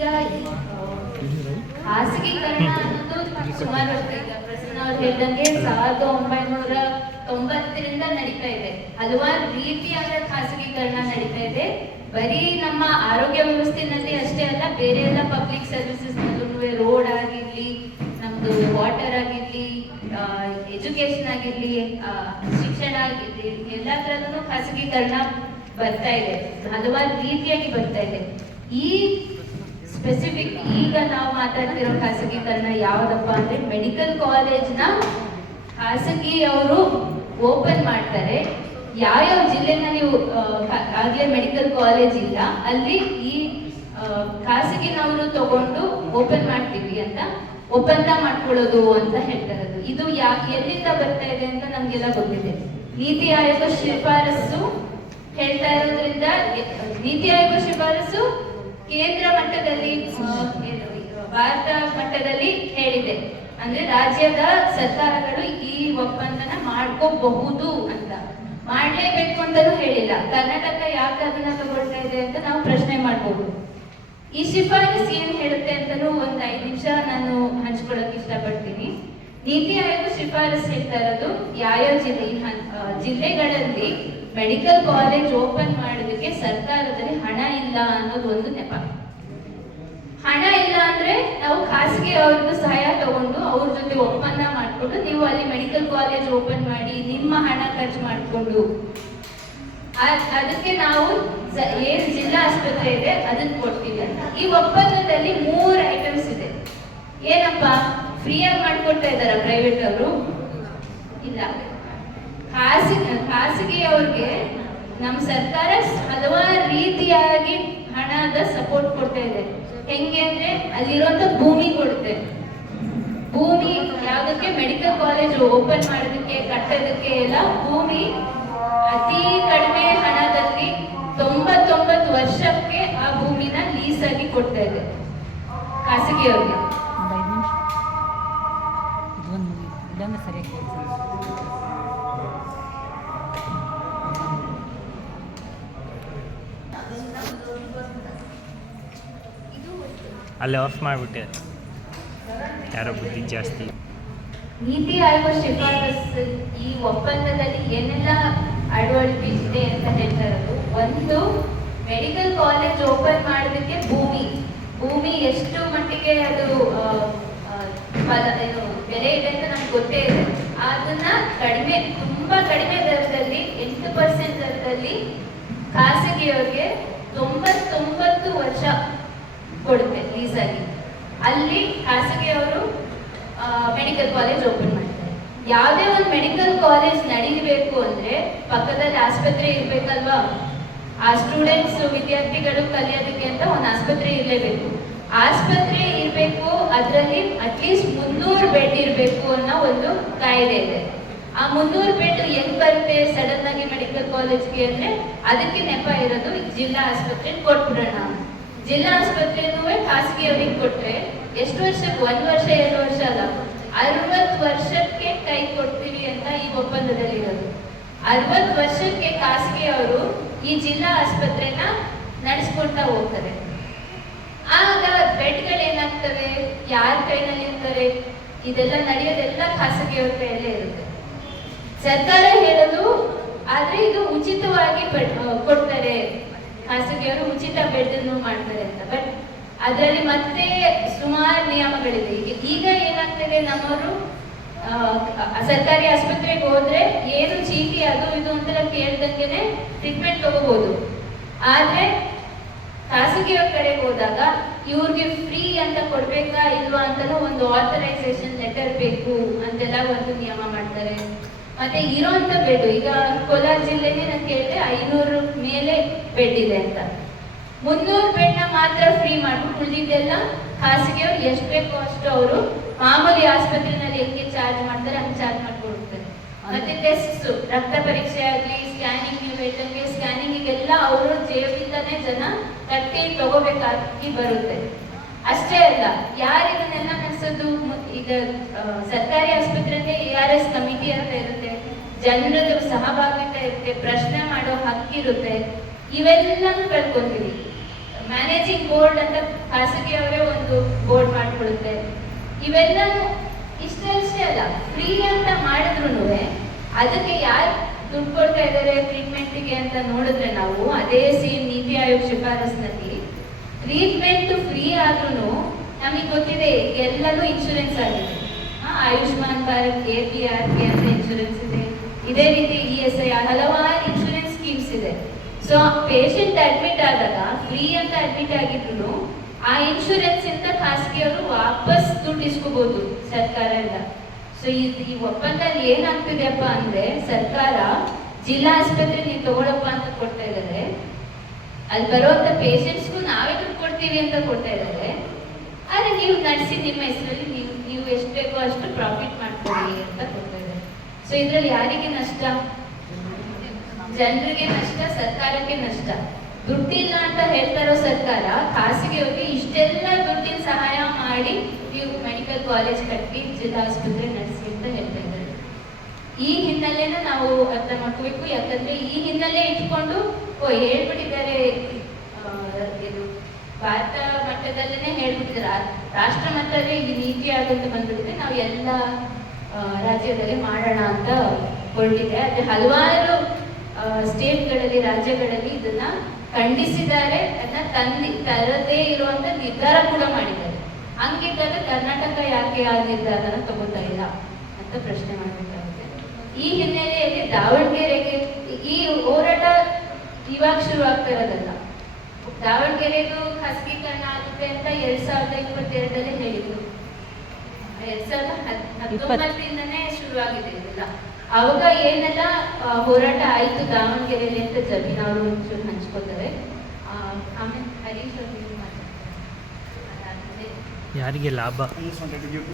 ಈಗ ಖಾಸಗೀಕರಣ ಅನ್ನೋದು ಸುಮಾರು ಈಗ ಪ್ರಸನ್ನ ಅವ್ರು ಹೇಳ್ದಂಗೆ 1990ರಿಂದ ನಡೀತಾ ಇದೆ. ಹಲವಾರು ರೀತಿಯಾದ ಖಾಸಗೀಕರಣ ನಡೀತಾ ಇದೆ. ಬರೀ ನಮ್ಮ ಆರೋಗ್ಯ ವ್ಯವಸ್ಥೆನಲ್ಲಿ ಅಷ್ಟೇ ಅಲ್ಲ, ಬೇರೆ ಎಲ್ಲ ಪಬ್ಲಿಕ್ ಸರ್ವಿಸಸ್ ನಲ್ಲೂ ರೋಡ್ ಆಗಿರ್ಲಿ, ನಮ್ದು ವಾಟರ್ ಆಗಿರ್ಲಿ, ಎಜುಕೇಶನ್ ಆಗಿರ್ಲಿ, ಶಿಕ್ಷಣ ಆಗಿರ್ಲಿ, ಎಲ್ಲ ತರದೂ ಖಾಸಗೀಕರಣ ಬರ್ತಾ ಇದೆ. ಹಲವಾರು ರೀತಿಯಾಗಿ ಬರ್ತಾ ಇದೆ. ಈ ಸ್ಪೆಸಿಫಿಕ್ ಈಗ ನಾವು ಮಾತಾಡ್ತಿರೋ ಖಾಸಗೀಕರಣ ಯಾವ್ದಪ್ಪ ಅಂದ್ರೆ, ಮೆಡಿಕಲ್ ಕಾಲೇಜ್ನ ಖಾಸಗಿ ಅವರು ಓಪನ್ ಮಾಡ್ತಾರೆ. ಯಾವ್ಯಾವ ಜಿಲ್ಲೆನ ನೀವು ಆಗ್ಲೇ ಮೆಡಿಕಲ್ ಕಾಲೇಜ್ ಇಲ್ಲ ಅಲ್ಲಿ ಈ ಖಾಸಗಿನವರು ತಗೊಂಡು ಓಪನ್ ಮಾಡ್ತೀವಿ ಅಂತ ಒಪ್ಪಂದ ಮಾಡ್ಕೊಳ್ಳೋದು ಅಂತ ಹೇಳ್ತಾ ಇರೋದು. ಇದು ಎಲ್ಲಿಂದ ಬರ್ತಾ ಇದೆ ಅಂತ ನಮ್ಗೆಲ್ಲ ಗೊತ್ತಿದೆ. ನೀತಿ ಆಯೋಗ ಶಿಫಾರಸು ಹೇಳ್ತಾ ಇರೋದ್ರಿಂದ, ನೀತಿ ಆಯೋಗ ಶಿಫಾರಸು ಕೇಂದ್ರ ಮಟ್ಟದಲ್ಲಿ ಭಾರತ ಮಟ್ಟದಲ್ಲಿ ಹೇಳಿದೆ. ಅಂದ್ರೆ ರಾಜ್ಯದ ಸರ್ಕಾರಗಳು ಈ ಒಪ್ಪಂದನ ಮಾಡ್ಕೋಬಹುದು ಅಂತ, ಮಾಡ್ಲೇಬೇಕು ಅಂತಲೂ ಹೇಳಿಲ್ಲ. ಕರ್ನಾಟಕ ಯಾಕೆ ಅದನ್ನ ತಗೊಳ್ತಾ ಇದೆ ಅಂತ ನಾವು ಪ್ರಶ್ನೆ ಮಾಡ್ಬೋದು. ಈ ಶಿಫಾರಸ್ ಏನ್ ಹೇಳುತ್ತೆ ಅಂತಲೂ ಒಂದ್ 5 ನಿಮಿಷ ನಾನು ಹಂಚ್ಕೊಳಕ್ ಇಷ್ಟಪಡ್ತೀನಿ. ನೀತಿ ಆಯೋಗ ಶಿಫಾರಸ್ ಹೇಳ್ತಾ ಇರೋದು, ಯಾವ್ಯಾವ ಜಿಲ್ಲೆಗಳಲ್ಲಿ ಮೆಡಿಕಲ್ ಕಾಲೇಜ್ ಓಪನ್ ಮಾಡೋದಕ್ಕೆ ಸರ್ಕಾರದಲ್ಲಿ ಹಣ ಇಲ್ಲ ಅನ್ನೋದು ಒಂದು ನೆಪ. ಹಣ ಇಲ್ಲ ಅಂದ್ರೆ ನಾವು ಖಾಸಗಿ ಅವ್ರದ್ದು ಸಹಾಯ ತಗೊಂಡು ಅವ್ರ ಜೊತೆ ಒಪ್ಪಂದ ಮಾಡ್ಕೊಂಡು ನೀವು ಅಲ್ಲಿ ಮೆಡಿಕಲ್ ಕಾಲೇಜ್ ಓಪನ್ ಮಾಡಿ ನಿಮ್ಮ ಹಣ ಖರ್ಚು ಮಾಡಿಕೊಂಡು ಅದಕ್ಕೆ ನಾವು ಏನ್ ಜಿಲ್ಲಾ ಆಸ್ಪತ್ರೆ ಇದೆ ಅದನ್ನ ಕೊಡ್ತೀವಿ ಅಂತ. ಈ ಒಪ್ಪಂದದಲ್ಲಿ 3 ಐಟಮ್ಸ್ ಇದೆ. ಏನಪ್ಪಾ, ಫ್ರೀಯಾಗಿ ಮಾಡ್ಕೊಡ್ತಾ ಇದಾರ ಪ್ರೈವೇಟ್ ಅವರು? ಇಲ್ಲ. ಖಾಸಗಿ ಅವ್ರಿಗೆ ನಮ್ಮ ಸರ್ಕಾರ ಹಲವಾರು ರೀತಿಯಾಗಿ ಹಣದ ಸಪೋರ್ಟ್ ಕೊಡ್ತಾ ಇದೆ. ಹೆಂಗೆ ಅಂದ್ರೆ, ಅಲ್ಲಿರುವಂತ ಭೂಮಿ ಕೊಡುತ್ತೆ. ಭೂಮಿ ಯಾವ್ದಕ್ಕೆ? ಮೆಡಿಕಲ್ ಕಾಲೇಜ್ ಓಪನ್ ಮಾಡೋದಕ್ಕೆ, ಕಟ್ಟೋದಕ್ಕೆ ಎಲ್ಲ ಭೂಮಿ ಅತಿ ಕಡಿಮೆ ಹಣದಲ್ಲಿ 99 ವರ್ಷಕ್ಕೆ ಆ ಭೂಮಿನ ಲೀಸ್ ಆಗಿ ಕೊಡ್ತಾ ಇದೆ ಖಾಸಗಿಯವ್ರಿಗೆ. ಅಲ್ಲಿ ಆಫ್ ಮಾಡಿಬಿಟ್ಟೆ, ಯಾರೋ ಬುದ್ಧಿ ಜಾಸ್ತಿ. ನೀತಿ ಆಯೋಗ ಶಿಫಾರಸ್ ಈ ಒಪ್ಪಂದದಲ್ಲಿ ಏನೆಲ್ಲ ಅಳವಡಿಕೆ ಇದೆ ಅಂತ ಹೇಳ್ತಾ ಇರೋದು, ಒಂದು ಮೆಡಿಕಲ್ ಕಾಲೇಜ್ ಓಪನ್ ಮಾಡೋದಕ್ಕೆ ಭೂಮಿ ಎಷ್ಟು ಮಟ್ಟಿಗೆ ಅದು ಬೆಲೆ ಇದೆ ಅಂತ ನಮ್ಗೆ ಗೊತ್ತೇ ಇದೆ. ಅದನ್ನ ತುಂಬಾ ಕಡಿಮೆ ದರದಲ್ಲಿ 8% ದರದಲ್ಲಿ ಖಾಸಗಿಯವರಿಗೆ 99 ವರ್ಷ ಕೊಡುತ್ತೆ ಲೀಸ್ ಆಗಿ. ಅಲ್ಲಿ ಖಾಸಗಿಯವರು ಮೆಡಿಕಲ್ ಕಾಲೇಜ್ ಓಪನ್ ಮಾಡ್ತಾರೆ. ಯಾವುದೇ ಒಂದು ಮೆಡಿಕಲ್ ಕಾಲೇಜ್ ನಡೀಬೇಕು ಅಂದ್ರೆ ಪಕ್ಕದಲ್ಲಿ ಆಸ್ಪತ್ರೆ ಇರ್ಬೇಕಲ್ವಾ? ಆ ಸ್ಟೂಡೆಂಟ್ಸ್ ವಿದ್ಯಾರ್ಥಿಗಳು ಕಲಿಯೋದಕ್ಕೆ ಅಂತ ಒಂದು ಆಸ್ಪತ್ರೆ ಇರಲೇಬೇಕು. ಆಸ್ಪತ್ರೆ ಇರಬೇಕು, ಅದರಲ್ಲಿ ಅಟ್ಲೀಸ್ಟ್ 300 ಬೆಡ್ ಇರಬೇಕು ಅನ್ನೋ ಒಂದು ಕಾಯ್ದೆ ಇದೆ. ಆ 300 ಬೆಡ್ ಹೆಂಗ್ ಬರುತ್ತೆ ಸಡನ್ ಆಗಿ ಮೆಡಿಕಲ್ ಕಾಲೇಜ್ಗೆ ಅಂದ್ರೆ, ಅದಕ್ಕೆ ನೆಪ ಇರೋದು ಜಿಲ್ಲಾ ಆಸ್ಪತ್ರೆ ಕೊಟ್ಬಿಡೋಣ. ಜಿಲ್ಲಾ ಆಸ್ಪತ್ರೆನೂ ಖಾಸಗಿಯವರಿಗೆ ಕೊಟ್ರೆ ಎಷ್ಟು ವರ್ಷಕ್ಕೆ? 1 ವರ್ಷ 2 ವರ್ಷ ಅಲ್ಲ, 60 ವರ್ಷಕ್ಕೆ ಕೈ ಕೊಡ್ತೀವಿ ಅಂತ ಈ ಒಪ್ಪಂದದಲ್ಲಿ ಇರೋದು. 60 ವರ್ಷಕ್ಕೆ ಖಾಸಗಿಯವರು ಈ ಜಿಲ್ಲಾ ಆಸ್ಪತ್ರೆನ ನಡೆಸ್ಕೊಳ್ತಾ ಹೋಗ್ತಾರೆ. ಆಗ ಬೆಡ್ಗಳು ಏನಾಗ್ತವೆ? ಯಾರ ಕೈನಲ್ಲಿ ಇರ್ತಾರೆ? ಇದೆಲ್ಲ ನಡೆಯೋದೆಲ್ಲ ಖಾಸಗಿಯವ್ರ ಕೈಯಲ್ಲೇ ಇರುತ್ತೆ. ಸರ್ಕಾರ ಹೇಳೋದು ಆದ್ರೆ ಇದು ಉಚಿತವಾಗಿ ಕೊಡ್ತಾರೆ, ಖಾಸಗಿಯವರು ಉಚಿತ ಬೆಡ್ ಮಾಡ್ತಾರೆ ಅಂತ. ಬಟ್ ಅದರಲ್ಲಿ ಮತ್ತೆ ಸುಮಾರು ನಿಯಮಗಳಿದೆ. ಈಗ ಏನಾಗ್ತದೆ, ನಮ್ಮವರು ಸರ್ಕಾರಿ ಆಸ್ಪತ್ರೆಗೆ ಹೋದ್ರೆ ಏನು ಚೀಟಿ ಅದು ಇದು ಅಂತೆಲ್ಲ ಕೇಳ್ದಂಗೆನೆ ಟ್ರೀಟ್ಮೆಂಟ್ ತಗೋಬಹುದು. ಆದ್ರೆ ಖಾಸಗಿಯವ್ರ ಕಡೆಗೆ ಹೋದಾಗ ಇವ್ರಿಗೆ ಫ್ರೀ ಅಂತ ಕೊಡ್ಬೇಕಾ ಇಲ್ವಾ ಅಂತಾನು ಒಂದು ಆಥರೈಸೇಷನ್ ಲೆಟರ್ ಬೇಕು ಅಂತೆಲ್ಲ ಒಂದು ನಿಯಮ ಮಾಡ್ತಾರೆ. ಮತ್ತೆ ಇರೋಂಥ ಬೆಡ್, ಈಗ ಕೋಲಾರ ಜಿಲ್ಲೆಗೆ ನಾನು ಕೇಳಿದೆ 500 ಮೇಲೆ ಬೆಡ್ ಇದೆ ಅಂತ. 300 ಬೆಡ್ನ ಮಾತ್ರ ಫ್ರೀ ಮಾಡ್ಬಿಟ್ಟು ಉಳಿದಿದ್ದೆಲ್ಲ ಖಾಸಗಿಯವ್ರು ಎಷ್ಟು ಬೇಕೋ ಅಷ್ಟು ಅವರು ಮಾಮೂಲಿ ಆಸ್ಪತ್ರೆನಲ್ಲಿ ಹೆಂಗೆ ಚಾರ್ಜ್ ಮಾಡ್ತಾರೆ ಹಂಗೆ ಚಾರ್ಜ್ ಮಾಡ್ಕೊಡ್ತಾರೆ. ಮತ್ತೆ ಟೆಸ್ಟ್, ರಕ್ತ ಪರೀಕ್ಷೆ ಆಗಲಿ, ಸ್ಕ್ಯಾನಿಂಗ್, ನೀವು ಹೇಳ್ದಂಗೆ ಸ್ಕ್ಯಾನಿಂಗಿಗೆಲ್ಲ ಅವರು ಜೇಬಿಂದಾನೇ ಜನ ಕಟ್ಟಿ ತಗೋಬೇಕಾಗಿ ಬರುತ್ತೆ. ಅಷ್ಟೇ ಅಲ್ಲ, ಯಾರು ಇದನ್ನೆಲ್ಲ ನಡೆಸೋದು? ಈಗ ಸರ್ಕಾರಿ ಆಸ್ಪತ್ರೆಗೆ ARS ಕಮಿಟಿ ಅಂತ ಇರುತ್ತೆ, ಜನರದ್ದು ಸಹಭಾಗಿತ್ವ ಇರುತ್ತೆ, ಪ್ರಶ್ನೆ ಮಾಡೋ ಹಕ್ಕಿರುತ್ತೆ. ಇವೆಲ್ಲನೂ ಕಳ್ಕೊಂತೀವಿ. ಮ್ಯಾನೇಜಿಂಗ್ ಬೋರ್ಡ್ ಅಂತ ಖಾಸಗಿಯವರೇ ಒಂದು ಬೋರ್ಡ್ ಮಾಡ್ಕೊಳ್ಳುತ್ತೆ. ಇವೆಲ್ಲನೂ ಇಷ್ಟೇ ಅಲ್ಲ, ಫ್ರೀ ಅಂತ ಮಾಡಿದ್ರು ಅದಕ್ಕೆ ಯಾರು ದುಡ್ಡು ಕೊಡ್ತಾ ಇದ್ದಾರೆ ಟ್ರೀಟ್ಮೆಂಟ್ಗೆ ಅಂತ ನೋಡಿದ್ರೆ ನಾವು ಅದೇ same NITI Aayog ಶಿಫಾರಸ್ನಲ್ಲಿ treatment free ಆದ್ರೂ ನಮಗೆ ಗೊತ್ತಿದೆ ಎಲ್ಲನೂ ಇನ್ಶೂರೆನ್ಸ್ ಆಗಿದೆ. ಆಯುಷ್ಮಾನ್ ಭಾರತ್, APRK ಅಂತ ಇನ್ಶೂರೆನ್ಸ್ ಇದೆ, ಇದೇ ರೀತಿ ESI ಹಲವಾರು ಇನ್ಶೂರೆನ್ಸ್ ಸ್ಕೀಮ್ಸ್ ಇದೆ. ಸೊ ಪೇಷಂಟ್ ಅಡ್ಮಿಟ್ ಆದಾಗ ಫ್ರೀ ಅಂತ ಅಡ್ಮಿಟ್ ಆಗಿದ್ರು ಆ ಇನ್ಶೂರೆನ್ಸ್ ಇಂದ ಖಾಸಗಿಯವರು ವಾಪಸ್ ದುಡ್ಡು ಇಸ್ಕೋಬಹುದು ಸರ್ಕಾರದಿಂದ. ಸೊ ಈ ಒಪ್ಪಂದದಲ್ಲಿ ಏನಾಗ್ತಿದೆಯಪ್ಪ ಅಂದ್ರೆ ಸರ್ಕಾರ ಜಿಲ್ಲಾ ಆಸ್ಪತ್ರೆ ನೀವು ತಗೊಳಪ್ಪ ಅಂತ ಕೊಡ್ತಾ ಇದ್ದಾರೆ, ಅಲ್ಲಿ ಬರುವಂತ ಪೇಷಂಟ್ಸ್ಗೂ ನಾವೇ ದುಡ್ಡು ಕೊಡ್ತೀವಿ ಅಂತ ಕೊಡ್ತಾ ಇದ್ದಾರೆ. ಆದ್ರೆ ನೀವು ನಡೆಸಿ ನಿಮ್ಮ ಹೆಸರಲ್ಲಿ ನೀವು ಎಷ್ಟು ಬೇಕೋ ಅಷ್ಟು ಪ್ರಾಫಿಟ್ ಮಾಡ್ಕೊಳ್ಳಿ ಅಂತ ಕೊಡ್ತಾ ಇದ್ದಾರೆ. ಸೊ ಇದ್ರಲ್ಲಿ ಯಾರಿಗೆ ನಷ್ಟ? ಜನರಿಗೆ ನಷ್ಟ, ಸರ್ಕಾರಕ್ಕೆ ನಷ್ಟ. ದುಡ್ಡಿಲ್ಲ ಅಂತ ಹೇಳ್ತಾ ಇರೋ ಸರ್ಕಾರ ಖಾಸಗಿಯವರಿಗೆ ಇಷ್ಟೆಲ್ಲ ದುಡ್ಡಿನ ಸಹಾಯ ಮಾಡಿ ನೀವು ಮೆಡಿಕಲ್ ಕಾಲೇಜ್ ಕಟ್ಟಿ ಜಿಲ್ಲಾ ಆಸ್ಪತ್ರೆ ನಡೆಸಿ ಅಂತ ಹೇಳ್ತಾ ಇದ್ದಾರೆ. ಈ ಹಿನ್ನೆಲೆನ ನಾವು ಅರ್ಥ ಮಾಡ್ಕೋಬೇಕು. ಯಾಕಂದ್ರೆ ಈ ಹಿನ್ನೆಲೆ ಇಟ್ಕೊಂಡು ಹೇಳ್ಬಿಟ್ಟಿದ್ದಾರೆ, ಇದು ಭಾರತ ಮಟ್ಟದಲ್ಲೇ ಹೇಳ್ಬಿಟ್ಟಿದ್ದಾರೆ, ರಾಷ್ಟ್ರ ಮಟ್ಟದಲ್ಲಿ ಈ ನೀತಿ ಆಗಂತ ಬಂದ್ಬಿಟ್ಟಿದೆ, ನಾವು ಎಲ್ಲ ರಾಜ್ಯದಲ್ಲಿ ಮಾಡೋಣ ಅಂತ ಹೊರಟಿದೆ. ಅದೇ ಹಲವಾರು ಸ್ಟೇಟ್ಗಳಲ್ಲಿ, ರಾಜ್ಯಗಳಲ್ಲಿ ಇದನ್ನ ಖಂಡಿಸಿದ್ದಾರೆ, ಅದನ್ನ ತರದೇ ಇರುವಂತ ನಿರ್ಧಾರ ಕೂಡ ಮಾಡಿದ್ದಾರೆ. ಹಂಗಿದ್ದಾಗ ಕರ್ನಾಟಕ ಯಾಕೆ ಆ ನಿರ್ಧಾರನ ತಗೋತಾ ಇಲ್ಲ ಅಂತ ಪ್ರಶ್ನೆ ಮಾಡಬೇಕಾಗುತ್ತೆ. ಈ ಹಿನ್ನೆಲೆಯಲ್ಲಿ ದಾವಣಗೆರೆಗೆ ಈ ಹೋರಾಟ ಇವಾಗ ಶುರು ಆಗ್ತಾ ಇರೋದಲ್ಲ, ದಾವಣಗೆರೆಗೂ ಖಾಸಗೀಕರಣ ಆಗುತ್ತೆ ಅಂತ 2022 ಹೇಳಿದ್ರು. 2019 ಶುರುವಾಗಿದೆ ಇದೆಲ್ಲ. ಅವಾಗ ಏನೆಲ್ಲ ಹೋರಾಟ ಆಯ್ತು ದಾವಣಗೆರೆಯಲ್ಲಿ ಅಂತ ಜಮೀನ್ ಅವರು ಒಂಚೂರು ಹಂಚ್ಕೋತಾರೆ. ಆಮೇಲೆ ಹರೀಶ್ ಅವರು ಮಾತಾಡ್ತಾರೆ. ಯಾರಿಗೆ ಲಾಭ?